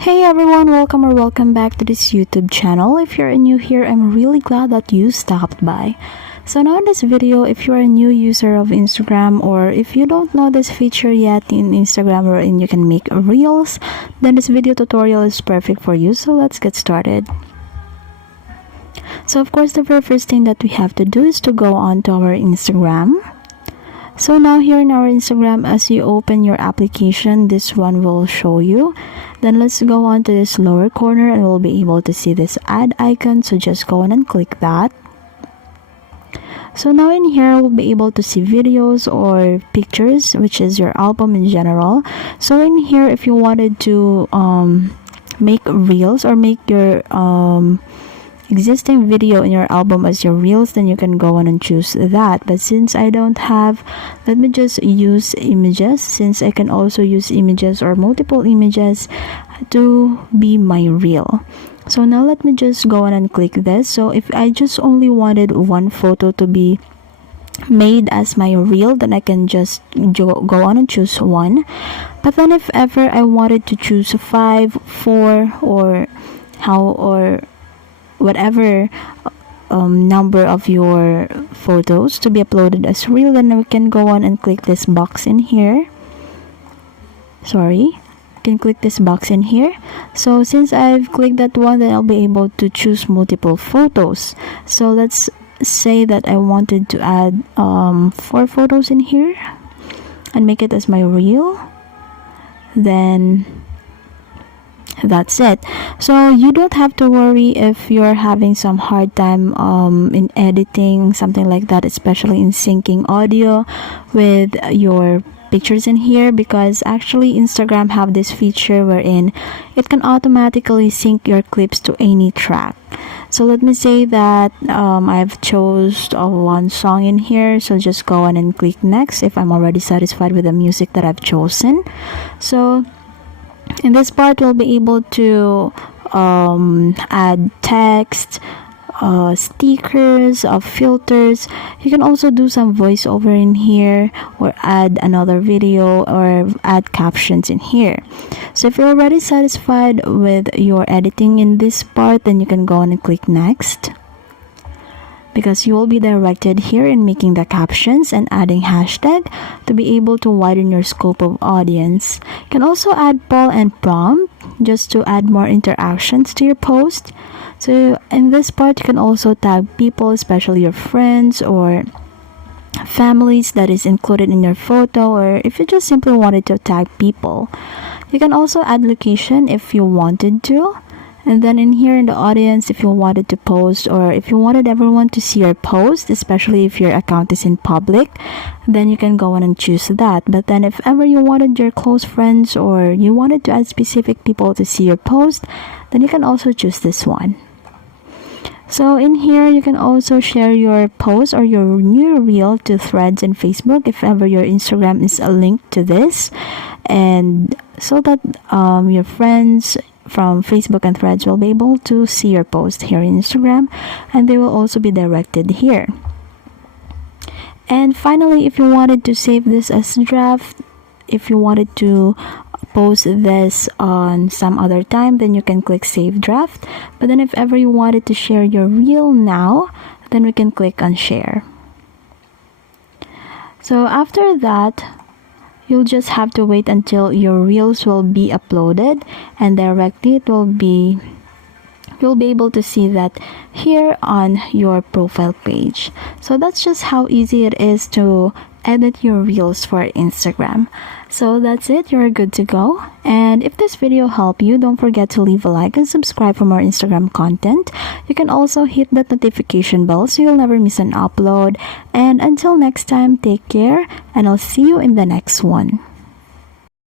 Hey everyone, welcome or welcome back to this YouTube channel. If you're new here, I'm really glad that you stopped by. So now in this video, if you're a new user of Instagram or if you don't know this feature yet in Instagram wherein you can make reels, then this video tutorial is perfect for you. So let's get started. So of course, the very first thing that we have to do is to go on to our Instagram. So now here in our Instagram, as you open your application, this one will show you. Then let's go on to this lower corner and we'll be able to see this add icon. So just go on and click that. So now in here, we'll be able to see videos or pictures, which is your album in general. So in here, if you wanted to make reels or make your existing video in your album as your reels, then you can go on and choose that. But since I don't have, let me just use images, since I can also use images or multiple images to be my reel. So now let me just go on and click this. So if I just only wanted one photo to be made as my reel, then I can just go on and choose one. But then if ever I wanted to choose 5, 4 or whatever number of your photos to be uploaded as reel, then we can go on and click this box in here. You can click this box in here. So since I've clicked that one, then I'll be able to choose multiple photos. So let's say that I wanted to add 4 photos in here and make it as my reel. Then that's it. So you don't have to worry if you're having some hard time in editing, something like that, especially in syncing audio with your pictures in here, because actually Instagram have this feature wherein it can automatically sync your clips to any track. So let me say that I've chose one song in here, so just go on and click next if I'm already satisfied with the music that I've chosen. So in this part, we'll be able to add text, stickers, filters. You can also do some voiceover in here or add another video or add captions in here. So if you're already satisfied with your editing in this part, then you can go on and click next, because you will be directed here in making the captions and adding hashtag to be able to widen your scope of audience. You can also add poll and prompt just to add more interactions to your post. So in this part, you can also tag people, especially your friends or families that is included in your photo, or if you just simply wanted to tag people. You can also add location if you wanted to. And then in here in the audience, if you wanted to post or if you wanted everyone to see your post, especially if your account is in public, then you can go on and choose that. But then if ever you wanted your close friends or you wanted to add specific people to see your post, then you can also choose this one. So in here, you can also share your post or your new reel to Threads and Facebook if ever your Instagram is linked to this, and so that your friends from Facebook and Threads will be able to see your post here in Instagram, and they will also be directed here. And finally, if you wanted to save this as draft, if you wanted to post this on some other time, then you can click save draft. But then if ever you wanted to share your reel now, then we can click on share. So after that, you'll just have to wait until your reels will be uploaded, and directly you'll be able to see that here on your profile page. So that's just how easy it is to edit your reels for Instagram. So that's it, you're good to go. And if this video helped you, don't forget to leave a like and subscribe for more Instagram content. You can also hit that notification bell so you'll never miss an upload. And until next time, take care, and I'll see you in the next one.